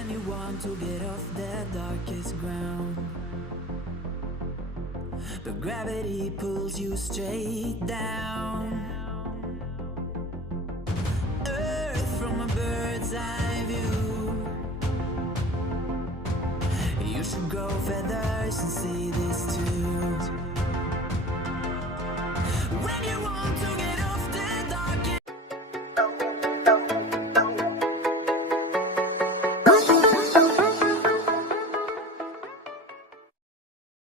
when you want to get off the darkest ground, but gravity pulls you straight down. Earth from a bird's eye view. You should grow feathers and see this too.